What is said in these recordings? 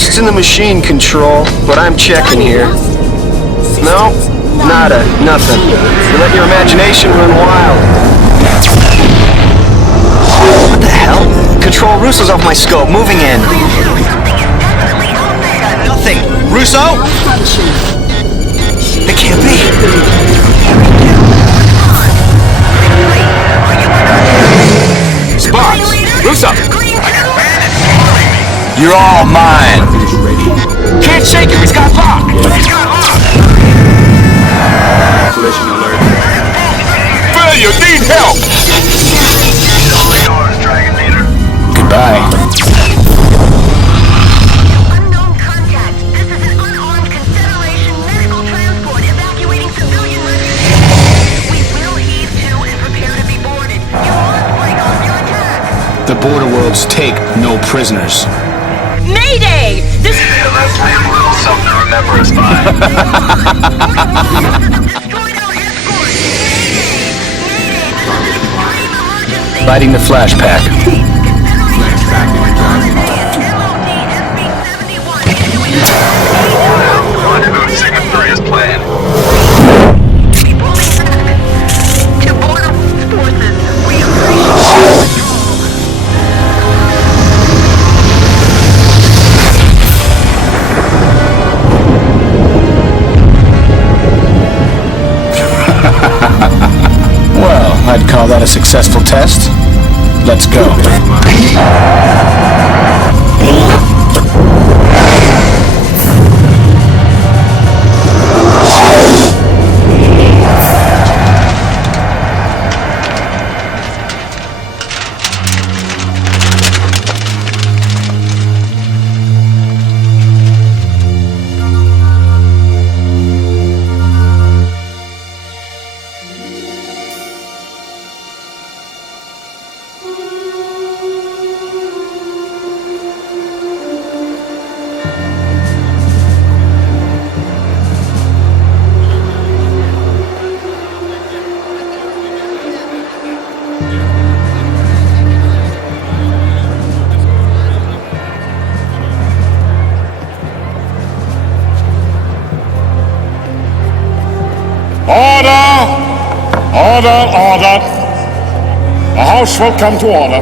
Ghosts in the machine, Control. But I'm checking here. No, nada, nothing. You let your imagination run wild. What the hell? Control, Russo's off my scope, moving in. Nothing. Russo? It can't be. Sparks! Russo! You're all mine. Can't shake him, he's got lock! Collision alert. Failure, need help! Goodbye. Unknown contact. This is an unarmed Confederation medical transport evacuating civilian refugees. We will heave to and prepare to be boarded. You must break off your attack. The border worlds take no prisoners. Mayday! This Let's make a little something to remember us by. destroyed our escort. Mayday! Lighting the flash pack. Rendezvous Sigma 3 is planned. To border forces, we appreciate Well, I'd call that a successful test. Let's go. Order! The House will come to order.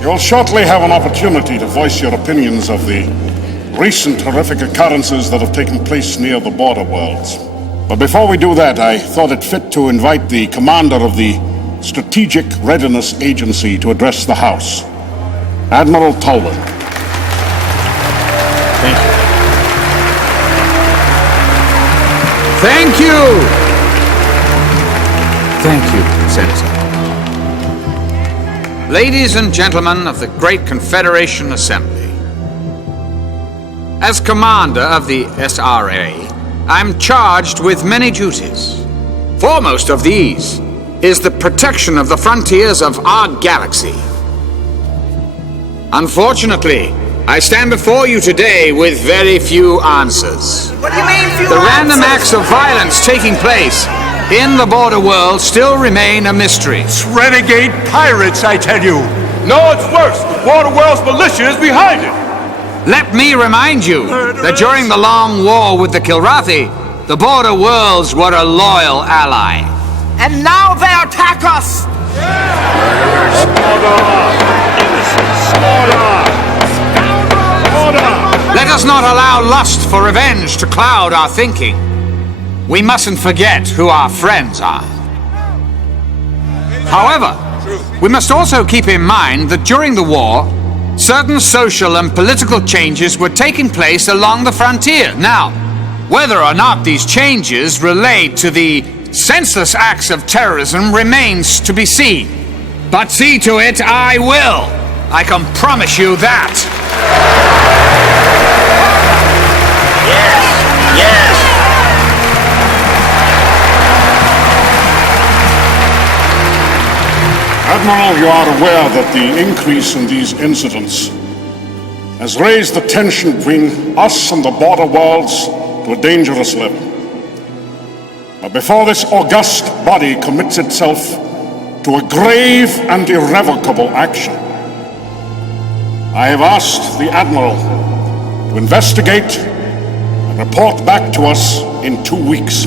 You'll shortly have an opportunity to voice your opinions of the recent horrific occurrences that have taken place near the border worlds. But before we do that, I thought it fit to invite the commander of the Strategic Readiness Agency to address the House, Admiral Tolan. Thank you. Thank you! Thank you, Senator. Ladies and gentlemen of the Great Confederation Assembly, as commander of the SRA, I'm charged with many duties. Foremost of these is the protection of the frontiers of our galaxy. Unfortunately, I stand before you today with very few answers. What do you mean, few The random answers? acts of violence taking place in the border world still remain a mystery. It's renegade pirates, I tell you. No, it's worse. The border world's militia is behind it. Let me remind you that during the long war with the Kilrathi, the border worlds were a loyal ally. And now they attack us! Let us not allow lust for revenge to cloud our thinking. We mustn't forget who our friends are. However, we must also keep in mind that during the war, certain social and political changes were taking place along the frontier. Now, whether or not these changes relate to the senseless acts of terrorism remains to be seen. But see to it I will. I can promise you that. Yes! Admiral, you are aware that the increase in these incidents has raised the tension between us and the border worlds to a dangerous level. But before this august body commits itself to a grave and irrevocable action, I have asked the Admiral to investigate and report back to us in 2 weeks.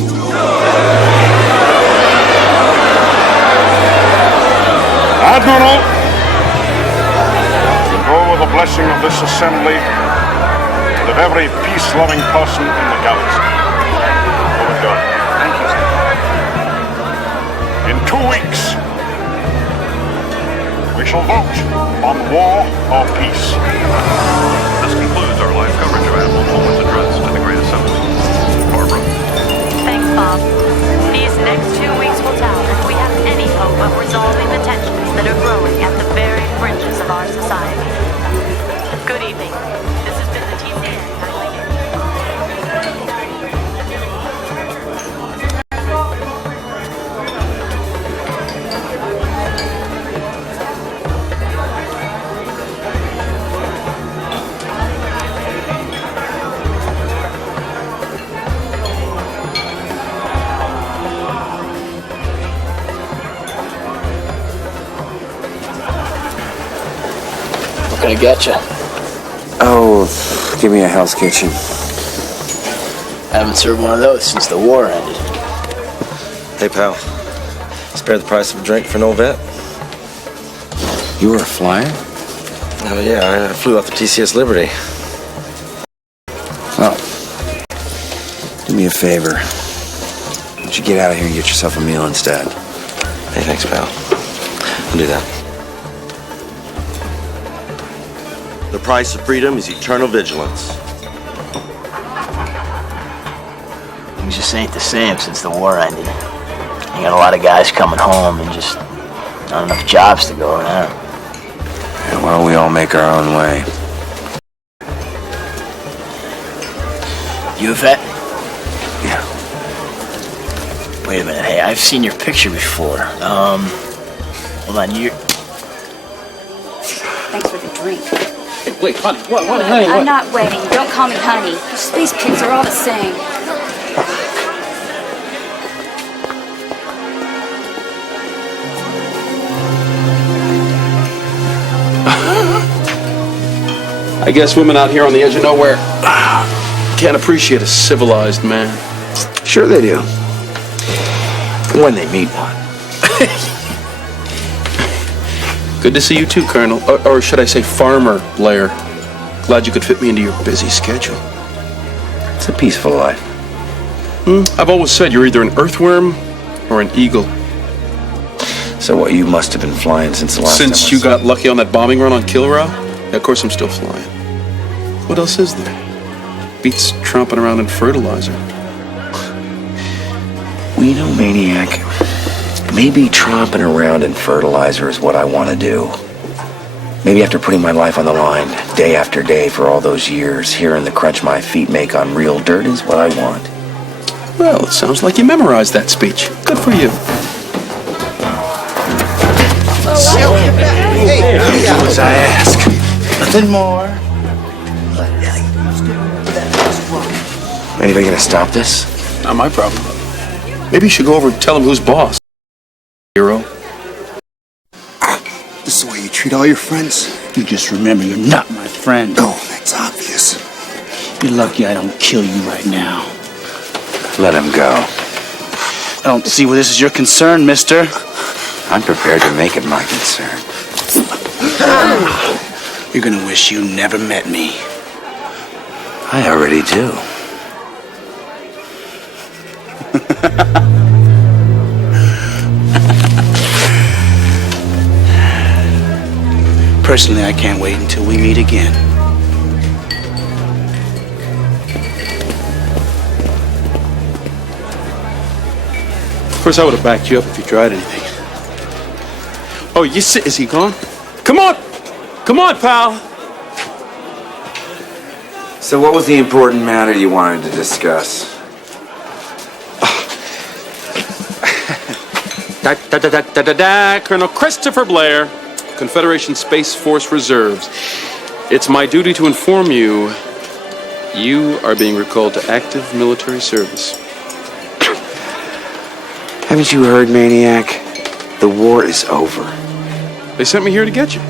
Admiral, go with the blessing of this assembly and of every peace-loving person in the galaxy. Go with God. Thank you, sir. In 2 weeks, we shall vote on war or peace. This concludes our live coverage of Admiral Pullman's address to the Great Assembly. Barbara. Thanks, Bob. These next 2 weeks will tell if we have any hope of resolving the tensions that are growing at the very fringes of our society. Good evening. This has been the TCN Nightly What can I get you? Oh, give me a Hell's Kitchen. Haven't served one of those since the war ended. Hey, pal. Spare the price of a drink for no vet? You were a flyer? Oh, yeah. I flew off the TCS Liberty. Oh. Do me a favor. Why don't you get out of here and get yourself a meal instead? Hey, thanks, pal. I'll do that. The price of freedom is eternal vigilance. Things just ain't the same since the war ended. You got a lot of guys coming home and just not enough jobs to go around. Yeah, why don't we all make our own way? You a vet? Yeah. Wait a minute, hey, I've seen your picture before. Hold on, you... Thanks for the drink. Hey, wait, honey, what, honey, I'm what? not waiting. Don't call me honey. These pigs are all the same. I guess women out here on the edge of nowhere can't appreciate a civilized man. Sure they do. When they meet one. Good to see you too, Colonel. Or should I say Farmer Blair. Glad you could fit me into your busy schedule. It's a peaceful life. I've always said you're either an earthworm or an eagle. So what, you must have been flying since the last time Since you got lucky on that bombing run on Kilrow? Yeah, of course I'm still flying. What else is there? Beats tromping around in fertilizer. Well, you know, Maniac, maybe tromping around in fertilizer is what I want to do. Maybe after putting my life on the line, day after day for all those years, hearing the crunch my feet make on real dirt is what I want. Well, it sounds like you memorized that speech. Good for you. Do as I ask. Nothing more. Anybody gonna stop this? Not my problem. Maybe you should go over and tell him who's boss. Hero. This is the way you treat all your friends? You just remember you're not my friend. Oh, that's obvious. You're lucky I don't kill you right now. Let him go. I don't see where this is your concern, mister. I'm prepared to make it my concern. You're gonna wish you never met me. I already do. Personally, I can't wait until we meet again. Of course, I would have backed you up if you tried anything. Oh, is he gone? Come on! Come on, pal! So what was the important matter you wanted to discuss? Colonel Christopher Blair, Confederation Space Force Reserves. It's my duty to inform you, you are being recalled to active military service. Haven't you heard, Maniac? The war is over. They sent me here to get you.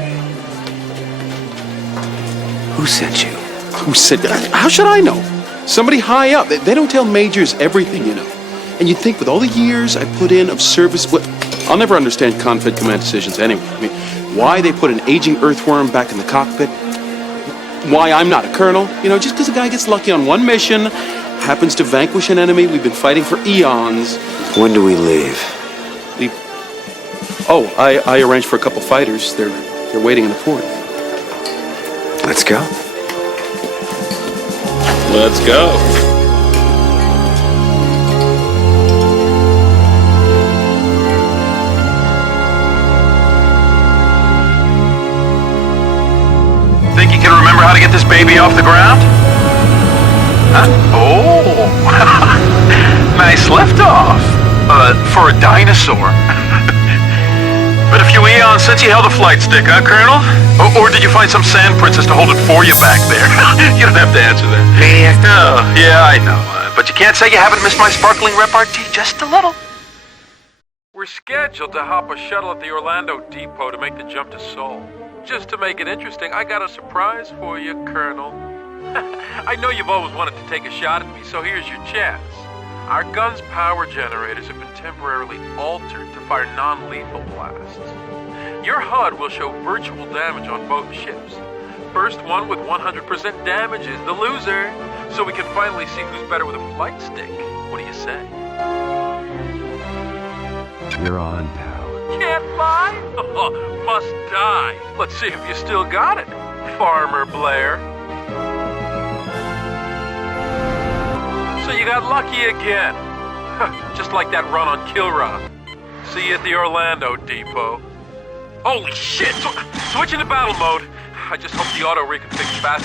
Who sent you? Who said that? How should I know? Somebody high up. They don't tell majors everything, you know. And you'd think with all the years I put in of service... I'll never understand Confed command decisions anyway. I mean, why they put an aging earthworm back in the cockpit. Why I'm not a colonel. You know, just because a guy gets lucky on one mission, happens to vanquish an enemy we've been fighting for eons. When do we leave? Leave? Oh, I arranged for a couple fighters. They're waiting in the port. Let's go. Let's go. Think you can remember how to get this baby off the ground? Huh? Oh, nice liftoff. For a dinosaur. Been a few eons since you held a flight stick, huh, Colonel? Or did you find some sand princess to hold it for you back there? You don't have to answer that. Maniac. Oh, yeah, I know. But you can't say you haven't missed my sparkling repartee just a little. We're scheduled to hop a shuttle at the Orlando depot to make the jump to Seoul. Just to make it interesting, I got a surprise for you, Colonel. I know you've always wanted to take a shot at me, so here's your chance. Our gun's power generators have been temporarily altered to fire non-lethal blasts. Your HUD will show virtual damage on both ships. First one with 100% damage is the loser, so we can finally see who's better with a flight stick. What do you say? You're on, pal. Can't fly? Must die. Let's see if you still got it, Farmer Blair. So you got lucky again. Just like that run on Kilra. See you at the Orlando depot. Holy shit! Switching to battle mode. I just hope the auto reconfig's fast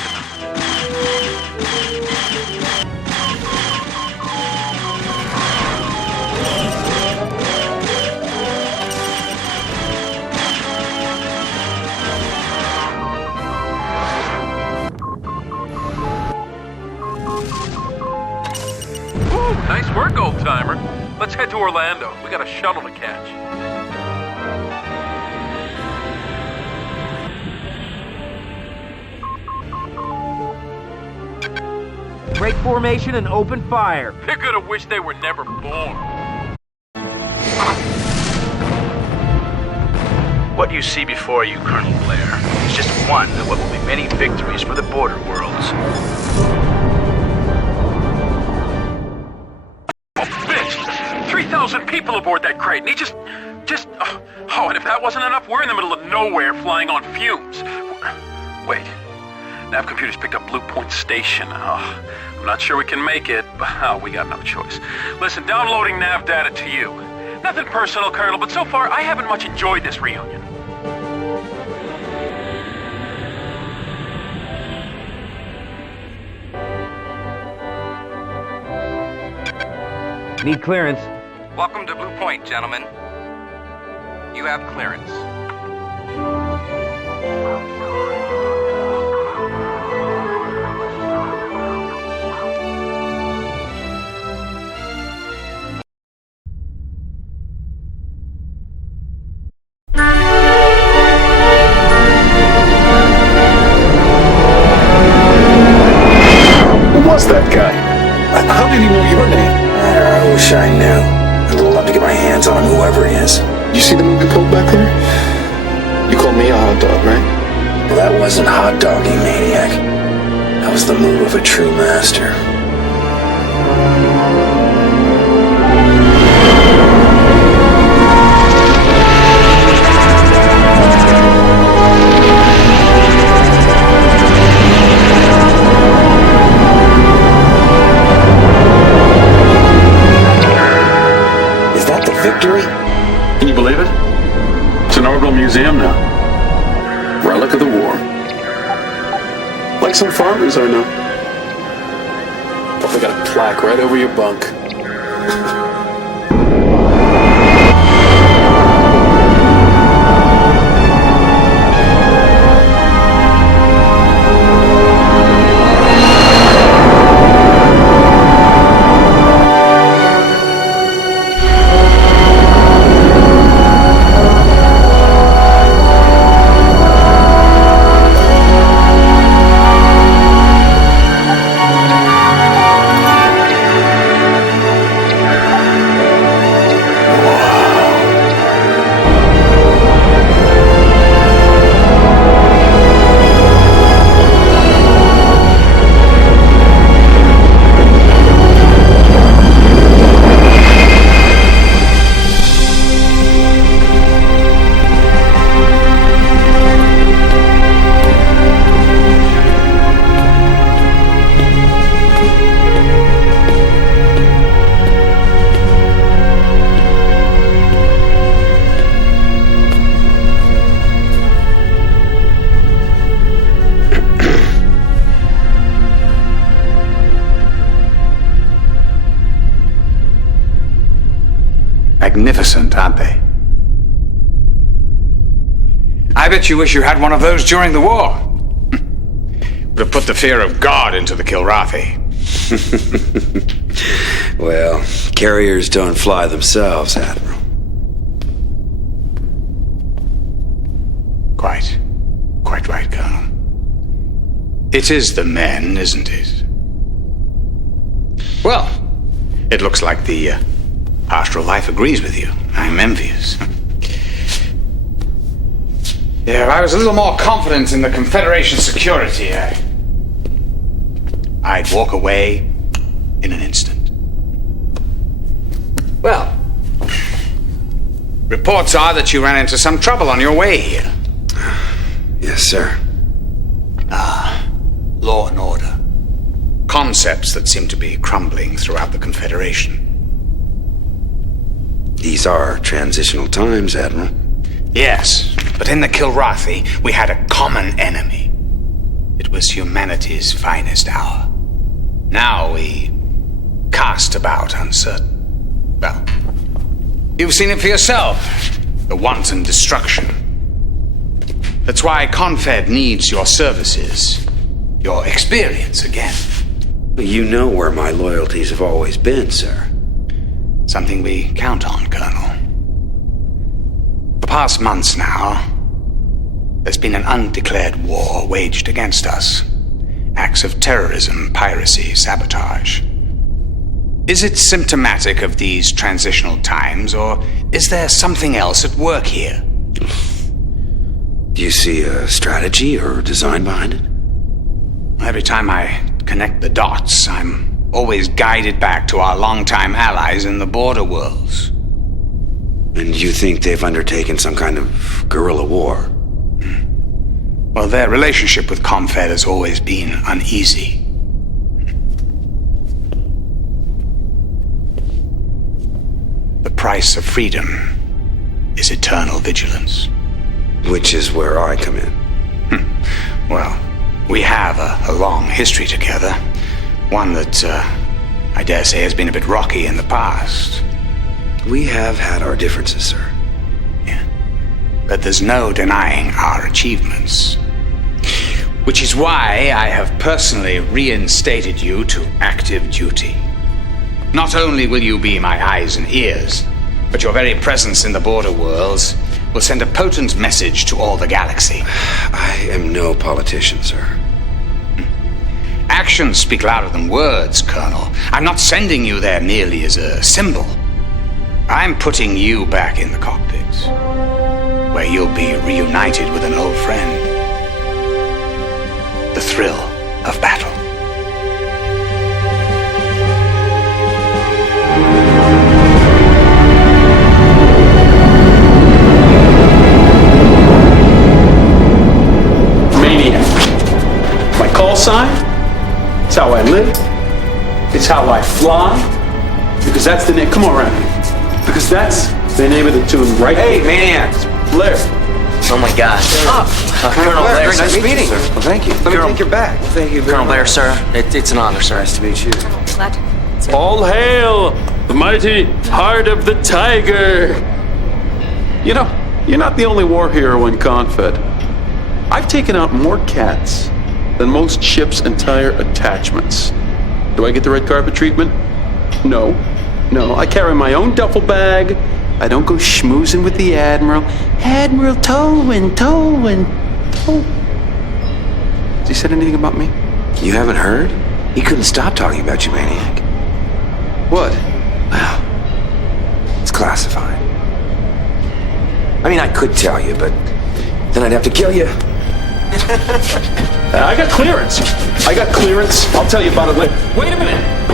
Nice work, old-timer. Let's head to Orlando. We got a shuttle to catch. Break formation and open fire. They're gonna wish they were never born. What you see before you, Colonel Blair, is just one of what will be many victories for the border worlds. 3,000 people aboard that crate, and he just... Oh, and if that wasn't enough, we're in the middle of nowhere flying on fumes. Wait. Nav computers picked up Blue Point Station. Oh, I'm not sure we can make it, but we got no choice. Listen, downloading nav data to you. Nothing personal, Colonel, but so far I haven't much enjoyed this reunion. Need clearance. Welcome to Blue Point, gentlemen. You have clearance. Who was that guy? How did he know your name? I wish I knew. I'd love to get my hands on whoever he is. You see the movie code back there? You called me a hot dog, right? Well, that wasn't hot dogging, maniac. That was the move of a true master. Victory? Can you believe it? It's an orbital museum now. Relic of the war. Like some farmers I know. Probably got a plaque right over your bunk. magnificent, aren't they? I bet you wish you had one of those during the war. Would have put the fear of God into the Kilrathi. Well, carriers don't fly themselves, Admiral. Quite right, Colonel. It is the men, isn't it? Well, it looks like the pastoral life agrees with you. I'm envious. Yeah, if I was a little more confident in the Confederation's security, I'd walk away in an instant. Well, reports are that you ran into some trouble on your way here. Yes, sir. Law and order. Concepts that seem to be crumbling throughout the Confederation. These are transitional times, Admiral. Yes, but in the Kilrathi, we had a common enemy. It was humanity's finest hour. Now we cast about uncertain. Well, you've seen it for yourself. The wanton destruction. That's why Confed needs your services. Your experience again. You know where my loyalties have always been, sir. Something we count on, Colonel. For the past months now, there's been an undeclared war waged against us. Acts of terrorism, piracy, sabotage. Is it symptomatic of these transitional times, or is there something else at work here? Do you see a strategy or design behind it? Every time I connect the dots, I'm always guided back to our longtime allies in the border worlds. And you think they've undertaken some kind of guerrilla war? Well, their relationship with Confed has always been uneasy. The price of freedom is eternal vigilance. Which is where I come in. Well, we have a long history together. One that, I dare say, has been a bit rocky in the past. We have had our differences, sir. Yeah. But there's no denying our achievements. Which is why I have personally reinstated you to active duty. Not only will you be my eyes and ears, but your very presence in the border worlds will send a potent message to all the galaxy. I am no politician, sir. Actions speak louder than words, Colonel. I'm not sending you there merely as a symbol. I'm putting you back in the cockpit, where you'll be reunited with an old friend. The thrill of battle. My call sign, it's how I live, it's how I fly, because that's the name, come on around here, because that's the name of the tune right Hey, here. Maniacs! Blair. Oh my God. Colonel Blair, Very nice meeting you. Well, thank you. Let me take your bag. Thank you very Colonel Blair, much. sir, it's an honor, sir. Nice to meet you. Glad to. All hail the mighty heart of the tiger. You know, you're not the only war hero in Confed. I've taken out more cats than most ships' entire attachments. Do I get the red carpet treatment? No. I carry my own duffel bag. I don't go schmoozing with the Admiral. Admiral Towin. Has he said anything about me? You haven't heard? He couldn't stop talking about you, Maniac. What? Well, it's classified. I mean, I could tell you, but then I'd have to kill you. I got clearance. I'll tell you about it later. Wait a minute.